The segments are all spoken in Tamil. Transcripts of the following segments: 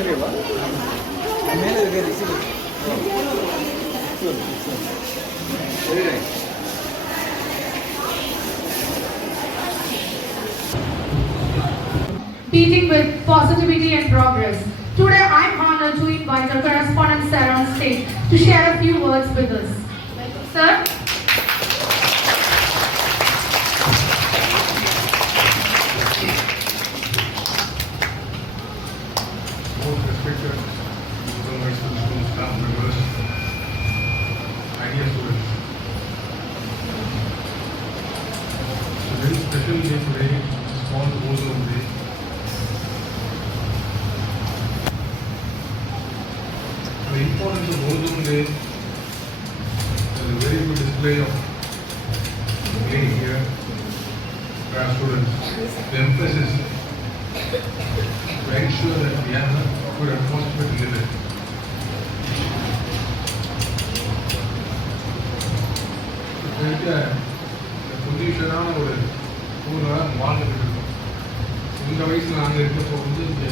Teaching with positivity and progress. Today I am honored to invite our correspondent sir on stage to share a few words with us. Sir. Most respected supervisors, school staff members, my dear students. It's a very special day today, it's called Ozone Day. The importance of Ozone Day is a very good display of being here for our students. The emphasis to ensure that we have a good atmosphere to live in. இந்த பொல்யூஷனான ஒரு சூழலாக வாழ்ந்துட்டு இருக்கோம். இந்த வயசில் நாங்கள் இருக்கப்போ வந்து இங்கே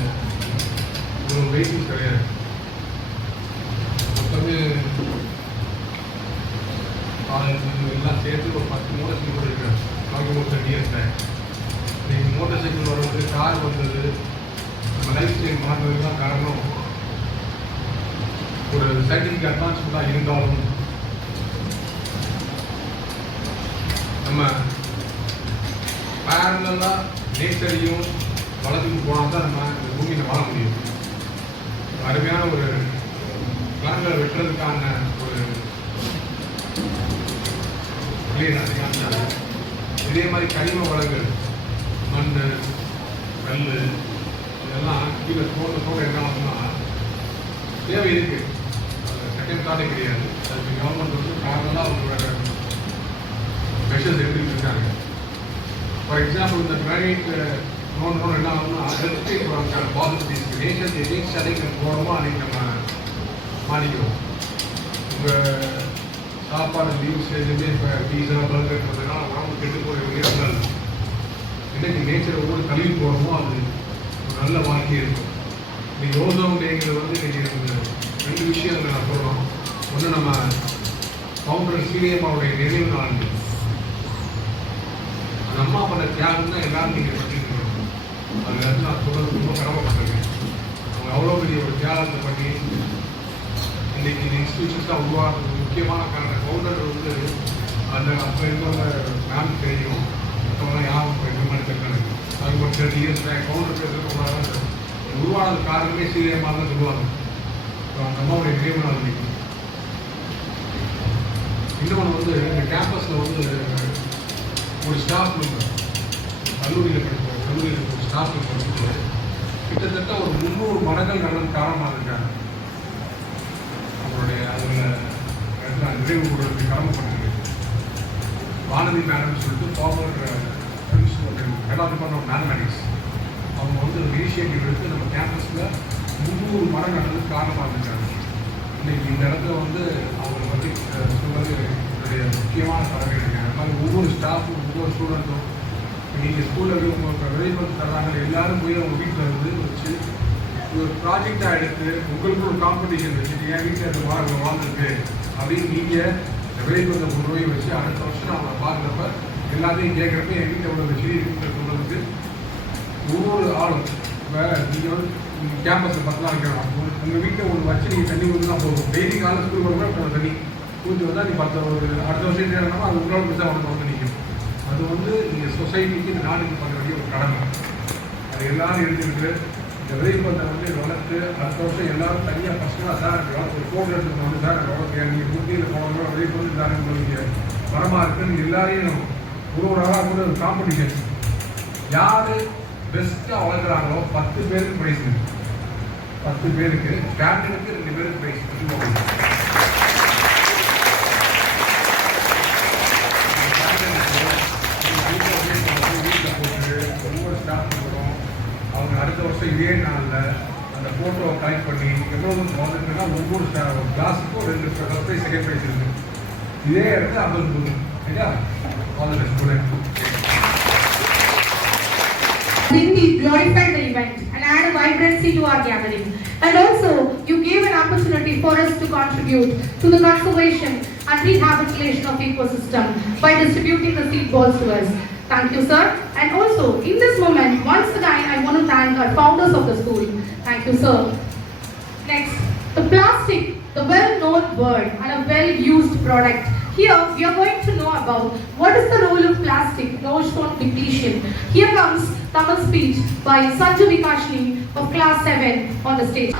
ஒரு வெஹிக்கிள்ஸ் கிடையாது. மொத்தமே எல்லாம் சேர்த்து ஒரு 10 மோட்டர் சைக்கிள் கூட இருக்காது. நாங்கள் ஒரு 30 இயர்ஸ் பேக். இன்னைக்கு மோட்டர் சைக்கிள் வரும்போது, கார் வந்தது, நம்ம லைஃப் ஸ்டைல் மாறினதுக்கு தான் காரணம். ஒரு சயின்டிஃபிக் அட்வான்ஸ்மெண்ட்டாக இருந்தாலும் நம்ம பேரலாக நேச்சரையும் வளர்த்துட்டு போனால் தான் நம்ம இந்த பூமியில் வாழ முடியும். அருமையான ஒரு மரங்களை வெட்டுறதுக்கான ஒரு இதே மாதிரி கனிம வளங்கள், மண், கல் இதெல்லாம் கீழே தோட்ட என்ன ஆகும்னா தேவை இருக்குது. செகண்ட் தாட்டே கிடையாது. அதுக்கு கவர்மெண்ட் வந்து பேரலாக அவங்களோட மெஷர்ஸ் எடுத்துக்கிட்டு இருக்காங்க. ஃபார் எக்ஸாம்பிள் இந்த கிரானைட் நோண்டணும் என்ன ஆகும்னா ரெஸ்ட்ரிக்ட் போகிறதுக்கான பாசிபிலிட்டிஸ் நேச்சர் எதேக்கு அன்னைக்கு நம்ம போகிறோமோ அன்றைக்கி நம்ம மாறிக்கிறோம். உங்கள் சாப்பாடு லீவ்ஸ் எதுவுமே இப்போ பீஸா பர்கர் போகிறதுனால உடம்பு கெட்டு போகிற உயிரினங்கள் இன்றைக்கி நேச்சர் ஒவ்வொரு கழுவி போகிறோமோ அது ஒரு நல்ல வாழ்க்கை இருக்கும். இன்னைக்கு ஓசோன் டேங்கிறது வந்து இன்றைக்கி 2 விஷயங்கள் நான் சொல்கிறோம். ஒன்று நம்ம ஃபவுண்டர் சீரியம்மாவுடைய நினைவு நாள். அந்த அம்மா பண்ண தியாகம் தான் எல்லாரும் நீங்கள் பண்ணிருக்கணும். அது நான் சொல்கிறது ரொம்ப கடமைப்பட்டிருக்கேன். அவங்க அவ்வளோ பெரிய ஒரு தியாகத்தை பண்ணி இன்றைக்கி இந்த இன்ஸ்டியூஷன்ஸாக உருவாகிறது முக்கியமான காரணம். ஃபவுண்டர் வந்து அந்த அப்போ இருந்தவங்க மேம் தெரியும், மற்றவங்க யாரும் இப்போ இருக்க தெரியும். அது ஒரு 30 இயர்ஸ் பேக் ஃபவுண்டர் பேசுகிறவங்க உருவானது காரணமே சீரியமாக தான் சொல்லுவாங்க. ஸோ அந்த அம்மாவுடைய நினைவு நாள் இன்னைக்கு. இன்னொன்று வந்து இந்த கேம்பஸில் வந்து ஒரு ஸ்டாஃப் மெம்பர் கல்லூரியில் ஒரு ஸ்டாஃப் மெம்பர் வந்து கிட்டத்தட்ட ஒரு 300 மரங்கள் நல்ல காரணமாக இருக்காங்க. அவங்களுடைய அதில் நிறைவு கூடுறதுக்கு கடமைப்பட்டிருக்கு. வானதி மேடம் சொல்லிட்டு former principal head of department of mathematics, அவங்க வந்து ஒரு இனிஷியேட்டிவ் எடுத்து நம்ம கேம்பஸில் 300 மரம் நடுறதுக்கு காரணமாக இருக்காங்க. இன்றைக்கி இந்த இடத்துல வந்து அவங்களை பற்றி சொல்வது என்னுடைய முக்கியமான கடமை இருக்காங்க. அது மாதிரி ஒவ்வொரு ஸ்டாஃபும் ஒவ்வொரு ஸ்டூடெண்ட்டும் நீங்கள் ஸ்கூலில் போய் உங்களுக்கு வெளிப்படுத்தி தர்றாங்க, எல்லோரும் போய் அவங்க வீட்டில் இருந்து வச்சு ஒரு ப்ராஜெக்டாக எடுத்து உங்களுக்கு ஒரு காம்படிஷன் வச்சுட்டு என் வீட்டில் அது வாழ்ந்துருக்கு அப்படின்னு நீங்கள் வெளிப்படுத்த கொண்டு போய் வச்சு அடுத்த வருஷம் அவங்களை பார்க்குறப்ப எல்லாத்தையும் கேட்குறப்ப என் வீட்டில் உள்ள செடி இருக்குன்னு சொல்கிறதுக்கு ஒவ்வொரு ஆளும் இப்போ நீங்கள் வந்து கேம்பஸில் 10 நாள் வைக்கலாம். உங்கள் வீட்டில் ஒன்று வச்சு நீங்கள் தண்ணி ஊற்றி தான் போகும். டெய்லி காலையில் ஸ்கூல் போகிறப்ப இப்போ தண்ணி ஊற்றி வந்தால் நீங்கள் அடுத்த வருஷம் தேடணும். அது உங்களால் பெருசாக அவனுக்கு வந்து நிற்கும். அது வந்து நீங்கள் சொசைட்டிக்கு இந்த நாட்டுக்கு பண்ண வேண்டிய ஒரு கடமை. அது எல்லோரும் எடுத்துக்கிட்டு இந்த விதைப்பத்தை வந்து வளர்த்து அடுத்த வருஷம் எல்லோரும் தனியாக ஃபஸ்ட்டாக சார் ஒரு ஃபோன் எடுத்துகிட்டு வந்து சார் வளர்த்து நீங்கள் குட்டியில் போனோம் விதைப்பந்து சார் உங்களுக்கு மரமாக இருக்குன்னு எல்லாரையும் ஒரு ஆளாக கூட ஒரு காம்படிஷன். யார் பெஸ்ட்டாக வளர்க்குறாங்களோ 10 பேருக்கு ப்ரைஸ் இருக்குது. 10 பேருக்கு கேப்டனுக்கு 2 பேருக்கு ப்ரைஸ். வீட்டில் போட்டு ஒவ்வொரு ஸ்டாஃப் வரும். அவங்க அடுத்த வருஷம் இதே நாளில் அந்த ஃபோட்டோவை கலெக்ட் பண்ணி எவ்வளோ வந்துருக்குன்னா ஒவ்வொரு கிளாஸுக்கும் 2 ஃபர்ஸ்ட் ப்ரைஸ் செகண்ட் ப்ரைஸ் இருக்குது. இதே இடத்துல 50 போகுது. சரியா? All the best student. Glorify the event and add vibrancy to our gathering. And also, you gave an opportunity for us to contribute to the conservation and rehabilitation of ecosystem by distributing the seed balls to us. Thank you, sir. And also, in this moment, once again, I want to thank our founders of the school. Thank you, sir. Next, the plastic, the well-known word and a well-used product. Here, we are going to know about what is the role of plastic in ozone depletion. Here comes Tamil speech by Sanju Vikashni of class 7 on the stage.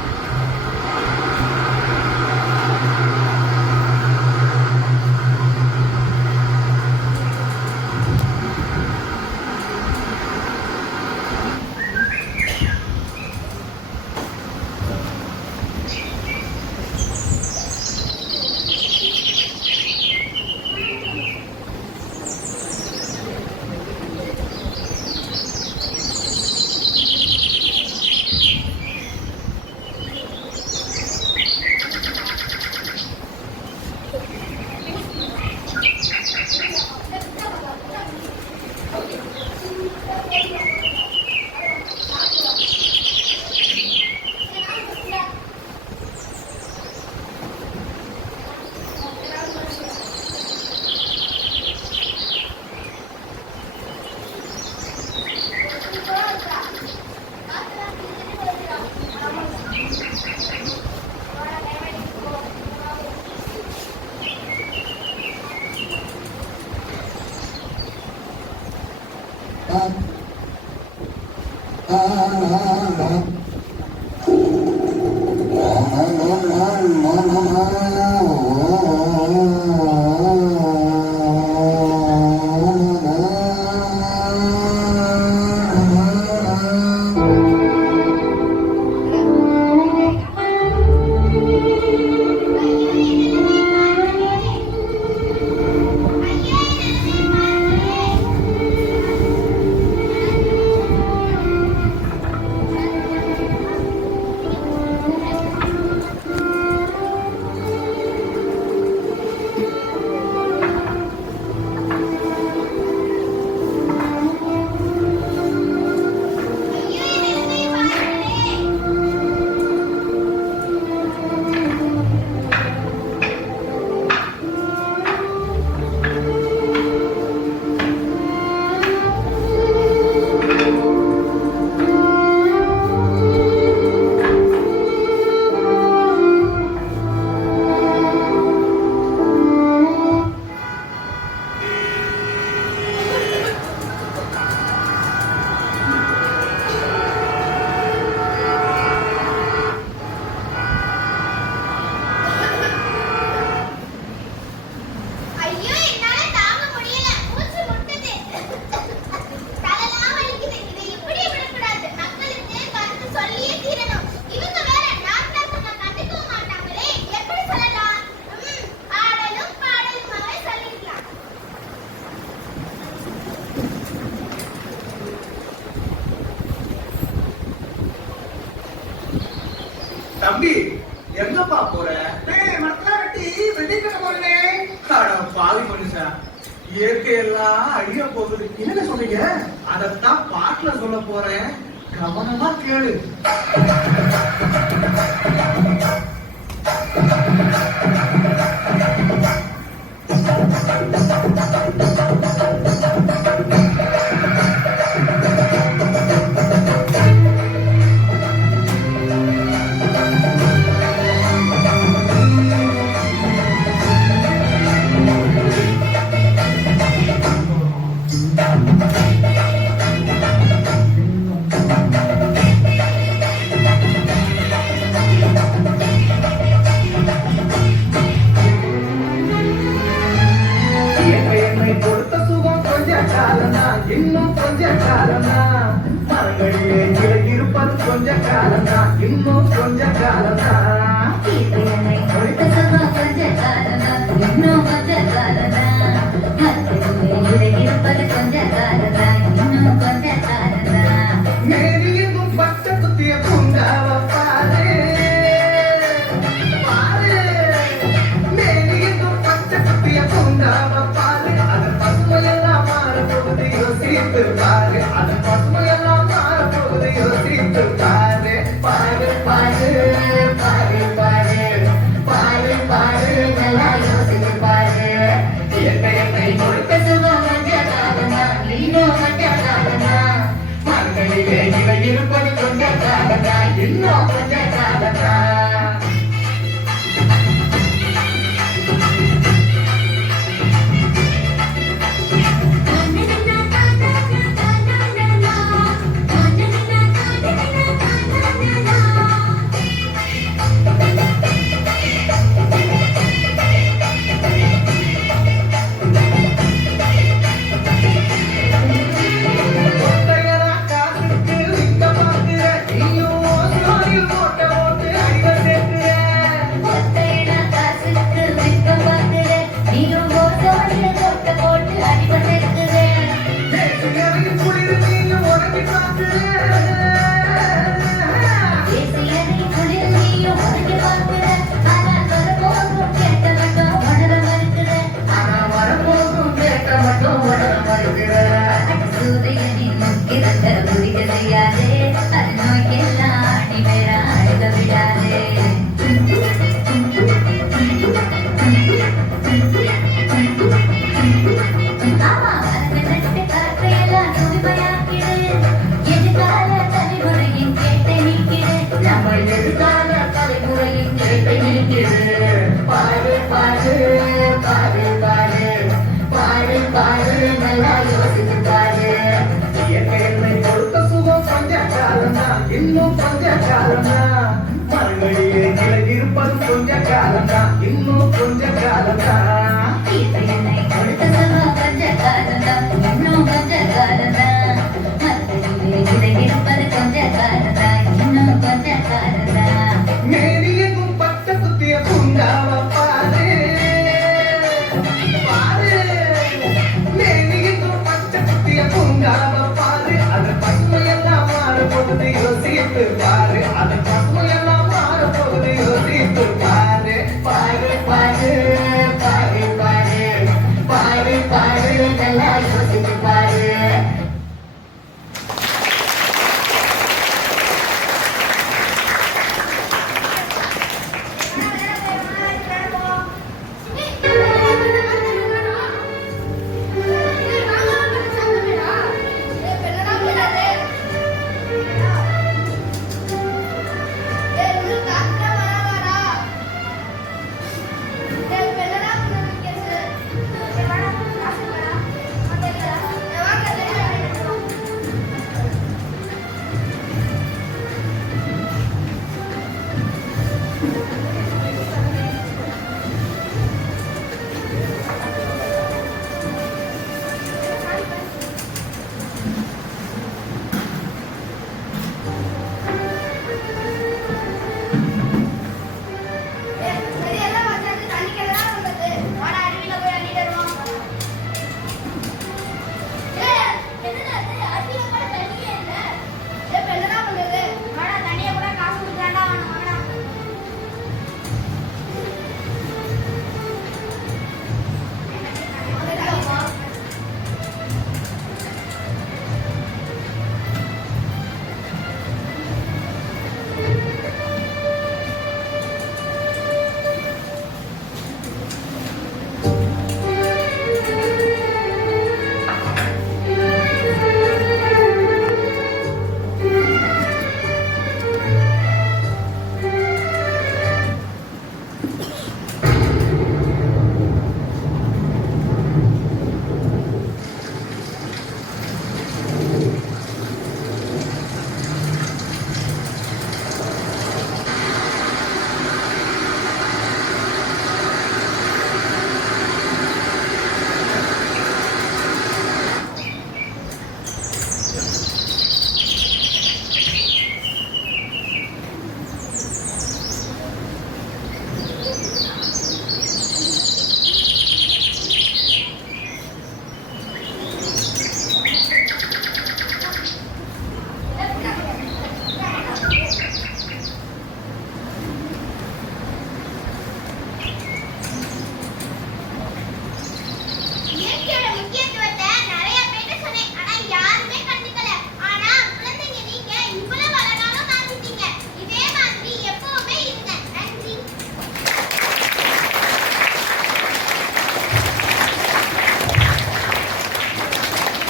தம்பி எங்கப்பா போற? டேய் மரத்துல வெட்டி வெடிக்கிற போறே. அட பாவி மனுஷா, இயற்கையெல்லாம் அழிய போகுது. என்ன சொல்றீங்க? அதத்தான் பாட்டுல சொல்ல போறேன், கவனமா கேளு. இன்னும் கொஞ்ச காலம்னா மரங்களிலே இருப்பது கொஞ்ச காலம்னா, இன்னும் கொஞ்ச காலம்னா கொடுத்த சுகம் கொஞ்ச காலம்னா, இன்னும் கொஞ்ச காலம்னா மரங்களிலே இருப்பது கொஞ்ச காலம்னா, இன்னும் கொஞ்ச காலம்னா. மேலியும் பச்சை குத்திய பூங்காவ பாரு பாரு, மேலியும் பச்சை குத்திய பூங்காவ பாரு, அது பசுமையெல்லாம் மாறப்போகுது யோசித்து பாரு, அது பசுமையெல்லாம் மாறப்போகுது யோசித்து பாரு பாரு பாரு. இன்னும் கொஞ்ச காலம்தான். ஒத்தையரா காசுக்கு விக்க பாக்குற, நீயும் ஓசோரில் ஓட்ட ஓட்டு அடிவ சேர்க்கிற. ஒத்தையில காசுக்கு விற்க பார்க்கிற, நீயும் ஓட்டோடிய கொட்ட போட்டு அடிபட்டு இருக்கிற. நேற்று எதையும் குளிர் நீயும் உறங்கி பார்க்கிற. தேசியனை குளிர் நீயும் உறங்கி பார்க்கிற, ஆனால் வரப்போகும் கேட்ட மட்டும் உணர மறுக்கிற. ஆனா வரப்போகும் கேட்ட மட்டும் உணர மறுக்கிற. சூரியனின் முக்கிரத்த குடிக்க செய்யாதே, அது நோய்க்கெல்லாம் ஆணி வேற அழுக விடாதே. ஆமா, மரங்கள் நட்டு காற்றையெல்லாம் தூய்மையாக்கிடு, எதிர்கால தலைமுறையின் கேட்டை நீக்கிடு. நம்ம எதிர்கால தலைமுறையின் கேட்டை நீக்கிது. பாரு பாரு பாரு பாரு பாரு பாரு நல்லா யோசித்து பாரு. இயற்கை என்னை கொடுத்த சுகம் கொஞ்ச காலம்தான், இன்னும் கொஞ்ச காலம்தான். மறுபடியே கிளை இருப்பது கொஞ்ச காலம்தான், இன்னும் கொஞ்ச காலம்தான். என்னை கொடுத்த சுகம் கொஞ்ச காலம்தான், இன்னும் கொஞ்ச காலம்தான். மரத்தடியிலே கிடைப்பது கொஞ்ச காலம்தான், இன்னும் கொஞ்ச காலம்தான். மேனியெங்கும் பச்சை குத்திய பூங்காவ பாரு பாரு. மேனியெங்கும் பச்சை குத்திய பூங்காவ பாரு. அது பசுமையெல்லாம் மாறப்போகுது யோசித்து பாரு. அது பசுமையெல்லாம் மாறப்போகுது யோசித்து பாரு. பாரு பாரு பாரு பாரு பாரு பாரு நல்லா யோசித்து பாரு.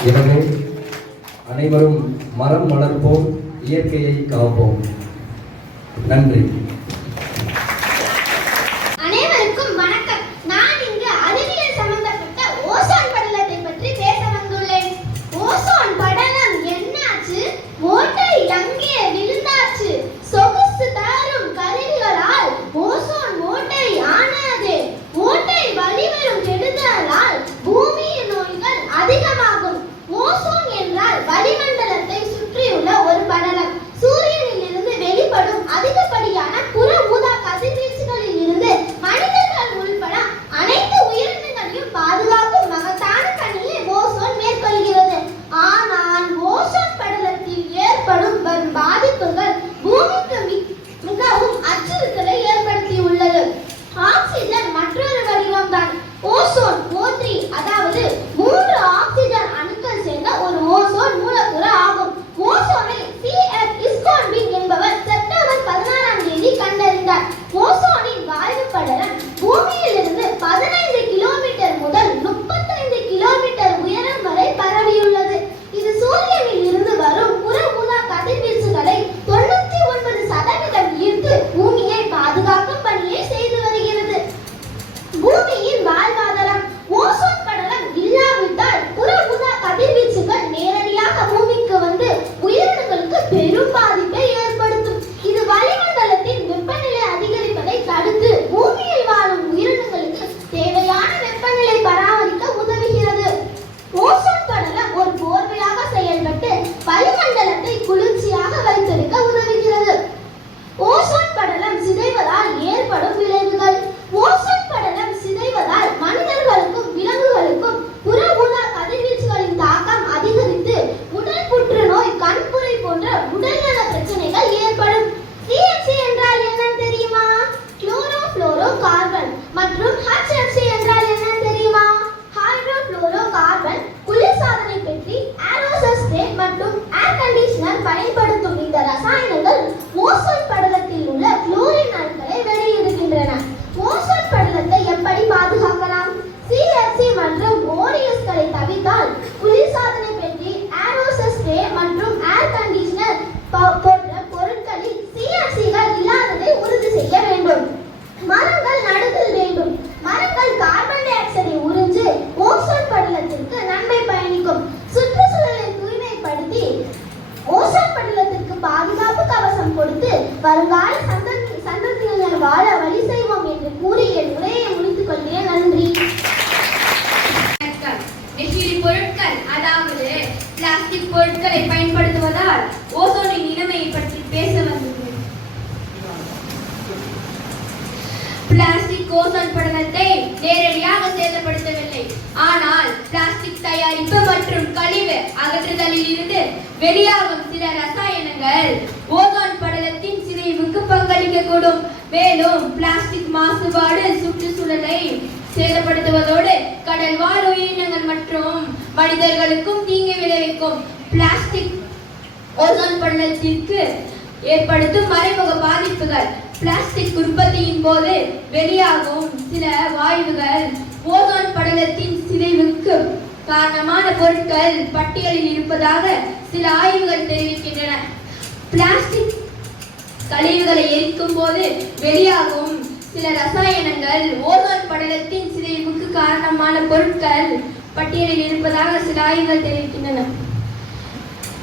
எனவே அனைவரும் மரம் வளர்ப்போம், இயற்கையை காப்போம். நன்றி. அனைவருக்கும் வணக்கம். நான் இங்கு அறிவியல் சம்பந்தப்பட்ட ஓசோன் படலத்தை பற்றி பேச வந்துள்ளேன். ஓசோன் படலம் என்னாச்சு? ஓட்டை எங்கே விழுந்தாச்சு? சொகுசு தரும் கருவிகளால் ஓசோன் ஓட்டை ஆனது. ஓட்டை வழிவரும் கெடுதலால் பூமியின் நோய்கள் அதிகமாகும். ஓசோன் என்றால் வளிமண்டலத்தை சுற்றியுள்ள ஒரு படலம். சூரியனில் இருந்து வெளிப்படும் அதிகப்படியான புற ஊதா கதிர்வீச்சுகளில் இருந்து மனிதர்கள் உள்பட அனைத்து உயிரினங்களையும் பாதுகாக்கும் மகத்தான பணியை ஓசோன் மேற்கொள்கிறது. ஆனால் ஓசோன் படலத்தில் ஏற்படும் வரும் பாதிப்புகள் பூமிக்கு மிகவும் அச்சுறுத்தலை ஏற்படுத்தியுள்ளது. ஆக்சிஜன் மற்றொரு வடிவம்தான். ஓசோன் O3, அதாவது 3 ஆக்சிஜன் அணுக்கள் சேர்ந்த ஒரு ஓசோன் மூலக்கூறு ஆகும். ஓசோனை C.F. இஸ்கான்பின் என்பவர் செப்டம்பர் 16ஆம் தேதி கண்டறிந்தார். ஓசோனின் வாயு படலம் பூமியிலிருந்து 15 கிலோமீட்டர் முதல் 35 கிலோமீட்டர் உயரம் வரை பரவியுள்ளது. இது சூரியனில் இருந்து வரும் புற ஊதா கதிர்வீச்சுகளை 99% ஈர்த்து பூமியை பாதுகாக்கும் பணியை செய்து வருகிறது. பூமியின் வாழ்வாதாரம். ஓசோன் படலம் இல்லாவிட்டால் புற ஊதா கதிர்வீச்சுகள் நேரடியாக பூமிக்கு வந்து உயிரினங்களுக்கு பெரும் பாதிப்பை ஏற்படுத்தும். இது வளிமண்டலத்தின் வெப்பநிலை அதிகரிப்பதை தடுத்து பூமியில் வாழும் உயிரினங்களுக்கு தேவையான வெப்பநிலை பராமரிக்க உதவுகிறது. ஓசோன் படலம் ஒரு போர்வையாக செயல்பட்டு வளிமண்டலத்தை குளிர்ச்சியாக வைத்திருக்க உதவுகிறது. ஓசோன் படலம் சிதைவதால் ஏற்படும் விளைவுகள். ஓசோன் படலம் சிதைவதால் மனிதர்களுக்கும் விலங்குகளுக்கும் புற ஊதா கதிர்வீச்சுகளின் தாக்கம் அதிகரித்து உடல் புற்றுநோய், கண்புரை போன்ற உடல்நல பிரச்சனைகள் ஏற்படும். CFC என்றால் என்னன்னு தெரியுமா? Chlorofluoro carbon. மற்றும் HFC என்றால் என்னன்னு தெரியுமா? ஹைட்ரோஃப்ளோரோ கார்பன். குளிர்சாதனை பெட்டி, ஏரோசல் ஸ்ப்ரே மற்றும் ஏர் கண்டிஷனர் பயன்படுத்தும் இந்த ரசாயனங்கள் ஓசோன் படலத்தில் உள்ள குளோரின் அணுக்களை வெளியிடுகின்றன. ஓசோன் படலத்தை எப்படி பாதுகாக்கலாம்? CFC மற்றும் ODSகளை தவிர்த்தால் குளிர்சாதனை பெட்டி, ஏரோசல் ஸ்ப்ரே மற்றும் ஏர் கண்டிஷனர் போன்ற பொருட்களில் CFCகள் இல்லாததை உறுதி செய்ய வேண்டும். மரங்கள் நடுதல் வேண்டும். மரங்கள் கார்பன் டை ஆக்சைடை உறிஞ்சு ஓசோன் படலத்திற்கு நன்மை பயணிக்கும். சுற்றுச்சூழலை தூய்மைப்படுத்தி ஓசோன் படலத்திற்கு பாதுகாப்பு கவசம் கொடுத்து வருங்கால சந்ததியினர் வாழ வழி செய்வோம் என்று கூறி என் உரையை முடித்துக் கொள்கிறேன். நன்றி. நெகிழி பொருட்கள், அதாவது பிளாஸ்டிக் பொருட்களை பயன்படுத்துவதால் ஓசோனின் நிலைமையை பற்றி பேச வந்துள்ளேன். பிளாஸ்டிக் ஓசோன் படலத்தை நேரடியாக சேதப்படுத்தவில்லை. ஆனால் பிளாஸ்டிக் தயாரிப்பு மற்றும் கழிவு அகற்றுதலில் இருந்து வெளியாகும் சில ரசாயனங்கள் ஓசோன் படலத்தின் சிதைவுக்கு பங்களிக்கக்கூடும். மேலும் பிளாஸ்டிக் மாசுபாடு சுற்றுச்சூழலை சேதப்படுத்துவதோடு கடல் வாழ் உயிரினங்கள் மற்றும் மனிதர்களுக்கும் தீங்கு விளைவிக்கும். பிளாஸ்டிக் ஓசோன் படலத்திற்கு ஏற்படுத்தும் மறைமுக பாதிப்புகள். பிளாஸ்டிக் உற்பத்தியின் போது வெளியாகும் சில வாயுகள் ஓசோன் படலத்தின் சிதைவுக்கு காரணமான பொருட்கள் பட்டியலில் இருப்பதாக சில ஆய்வுகள் தெரிவிக்கின்றன. பிளாஸ்டிக் கழிவுகளை எரிக்கும் போது வெளியாகும் சில ரசாயனங்கள் ஓசோன் படலத்தின் சிதைவுக்கு காரணமான பொருட்கள் பட்டியலில் இருப்பதாக சில ஆய்வுகள் தெரிவிக்கின்றன.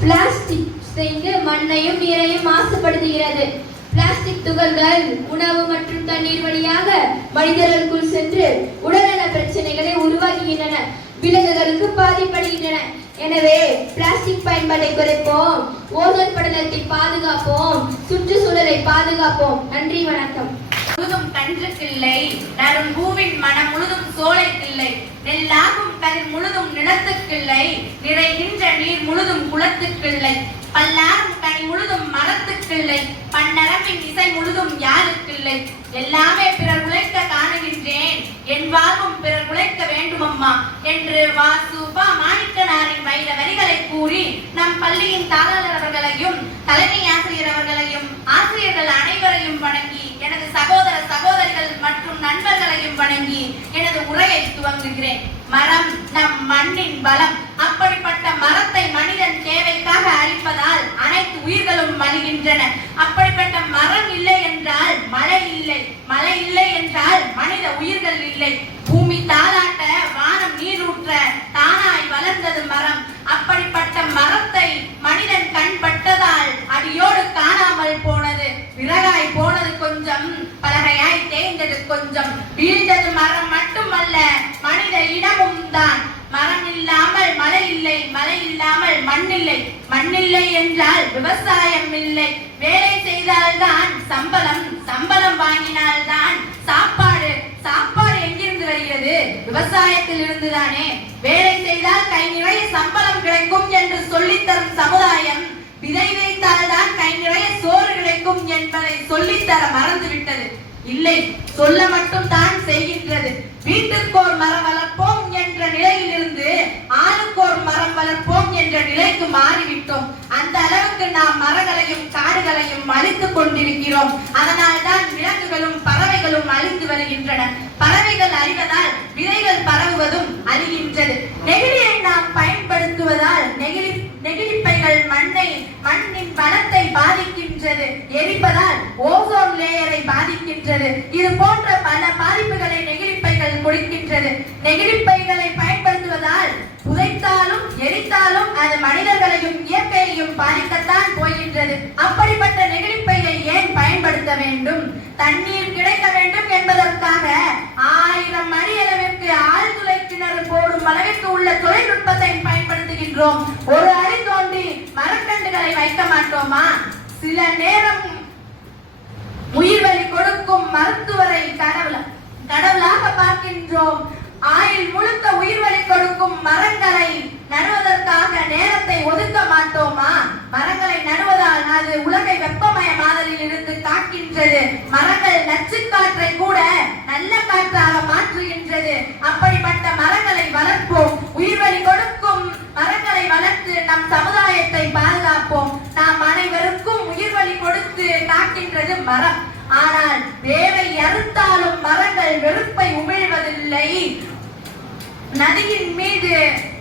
பிளாஸ்டிக் சிதைந்து மண்ணையும் நீரையும் மாசுபடுத்துகிறது. பிளாஸ்டிக் துகள்கள் உணவு மற்றும் தண்ணீர் வழியாக மனிதர்களுக்குள் சென்று உடல்நல பிரச்சனைகளை உருவாக்குகின்றன, விலங்குகளுக்கு பாதிப்படைகின்றன. எனவே பிளாஸ்டிக் பயன்பாட்டை குறைப்போம், ஓசோன் படலத்தை பாதுகாப்போம், சுற்றுச்சூழலை பாதுகாப்போம். நன்றி, வணக்கம். முழுதும் கன்றுக்கில்லை, நரும் பூவின் மனம் முழுதும் சோலைக்கில்லை, நெல்லாகும் கதிர் முழுதும் நிலத்துக்கில்லை, நிறைகின்ற நீர் முழுதும் குளத்துக்கில்லை, பல்லாரும் கனி முழுதும் மரத்துக்கில்லை, பன்னரம்பின் இசை முழுதும் யாருக்கில்லை, எல்லாமே பிறர் உழைக்க காணுகின்றேன், என் வாழ்வும் பிறர் உழைக்க வேண்டுமம்மா என்று வாசுபா மாணிக்கனாரின் வைர வரிகளை கூறி நம் பள்ளியின் தாளாளர் அவர்களையும் தலைமை ஆசிரியர் அவர்களையும் ஆசிரியர்கள் அனைவரையும் வணங்கி எனது சகோதர சகோதரிகள் மற்றும் நண்பர்களையும் வணங்கி எனது உரையை துவங்குகிறேன். மரம் நம் மண்ணின் பலம். அப்படிப்பட்ட மரத்தை மனிதன் தேவைக்காக அழிப்பதால் அனைத்து உயிர்களும் மலிகின்றன. அப்படிப்பட்ட மரம் இல்லை என்றால் மழை இல்லை, மழை இல்லை என்றால் மனித உயிர்கள் இல்லை. பூமி தாளாட்ட, வானம் நீரூற்ற தானாய் வளர்ந்தது மரம். அப்படிப்பட்ட மரத்தை மனிதன் கண் பட்டதால் அடியோடு காணாமல் போனது. விறகாய் போனது கொஞ்சம், பலகையாய் தேய்ந்தது கொஞ்சம். வீழ்ந்தது மரம் மட்டுமல்ல, மனித இனமும் தான். மரம் இல்லாமல் மழை இல்லை, மழை இல்லாமல் மண்ணில்லை, மண்ணில்லை என்றால் விவசாயம் இல்லை. வேலை செய்தால்தான் சம்பளம், சம்பளம் வாங்கினால்தான் சாப்பாடு. சாப்பாடு எங்கிருந்து வருகிறது? விவசாயத்தில் இருந்துதானே. வேலை செய்தால் கை நிறைய சம்பளம் கிடைக்கும் என்று சொல்லித்தரும் சமுதாயம் விதை வைத்தால்தான் கை நிறைய சோறு கிடைக்கும் என்பதை சொல்லித்தர மறந்துவிட்டது. இல்லை, சொல்ல மட்டும் தான் செய்கின்றது. வீட்டுக்கோர் மரம் வளர்ப்போம் என்ற நிலையிலிருந்து ஆளுக்கோர் மரம் வளர்ப்போம் என்ற நிலைக்கு மாறிவிட்டோம். அந்த அளவுக்கு நாம் மரங்களையும் காடுகளையும் அழித்துக் கொண்டிருக்கிறோம். அதனால் தான் விலங்குகளும் பறவைகளும் அழிந்து வருகின்றன. பறவைகள் அழிவதால் விதைகள் பரவுவதும் அழிகின்றது. நெகிழியை நாம் பயன்படுத்துவதால் நெகிழிப்பைகள் மண்ணின் வளத்தை பாதிக்கின்றது. எரிப்பதால் ஓசோன் லேயரை பாதிக்கின்றது. இது போன்ற பல பாதிப்புகளை நெகிழிப்பைகள் கொடுக்கின்றது. நெகிழிப்பைகளை பயன்படுத்துவதால் புதைத்தாலும் எரித்தாலும் அது மனிதர்களையும் இயற்கையையும் பாதிக்கத்தான் போகின்றது. அப்படிப்பட்ட நெகிழிப்பையை ஏன் பயன்படுத்த வேண்டும்? தண்ணீர் கிடைக்க வேண்டும் என்பதற்காக 1000 அடி அளவிற்கு ஆழ்துளை கிணறு போடும் அளவிற்கு உள்ள தொழில்நுட்பத்தை பயன்படுத்துகின்றோம். ஒரு அடி தோண்டி மரக்கன்றுகளை வைக்க மாட்டோமா? சில நேரம் உயிர்வலி கொடுக்கும் மருத்துவரை கடவுளாக பார்க்கின்றோம். ஆயுள் முழுக்க உயிர்வலி கொடுக்கும் மரங்களை நடுவதற்காக நேரத்தை ஒதுக்க மாட்டோமா? மரங்களை நடுவதால் அது உலகை வெப்பமயமாதலில் இருந்து காக்கின்றது. மரங்கள் நச்சு காற்றை கூட நல்ல காற்றாக மாற்றுகின்றது. அப்படிப்பட்ட மரங்களை வளர்ப்போம். உயிர்வலி கொடுக்கும் மரங்களை வளர்த்து நம் சமுதாயத்தை பாதுகாப்போம். நாம் அனைவருக்கும் உயிர்வலி கொடுத்து காக்கின்றது மரம். ஆனால் வேரை அறுத்தாலும் மரங்கள் வெறுப்பை உமிழ்வதில்லை. நதியின் மீது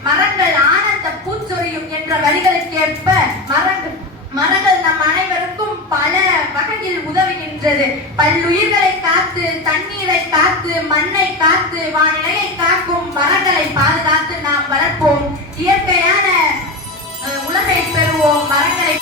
மரங்கள் ஆனந்த பூச்சொரியும் என்ற வரிகளுக்கு ஏற்ப மரங்கள் நம் அனைவருக்கும் பல வகையில் உதவுகின்றது. பல்லுயிர்களை காத்து, தண்ணீரை காத்து, மண்ணை காத்து, வானிலையை காக்கும் மரங்களை பாதுகாத்து நாம் வளர்ப்போம். இயற்கையான உலகை பெறுவோம். மரங்களை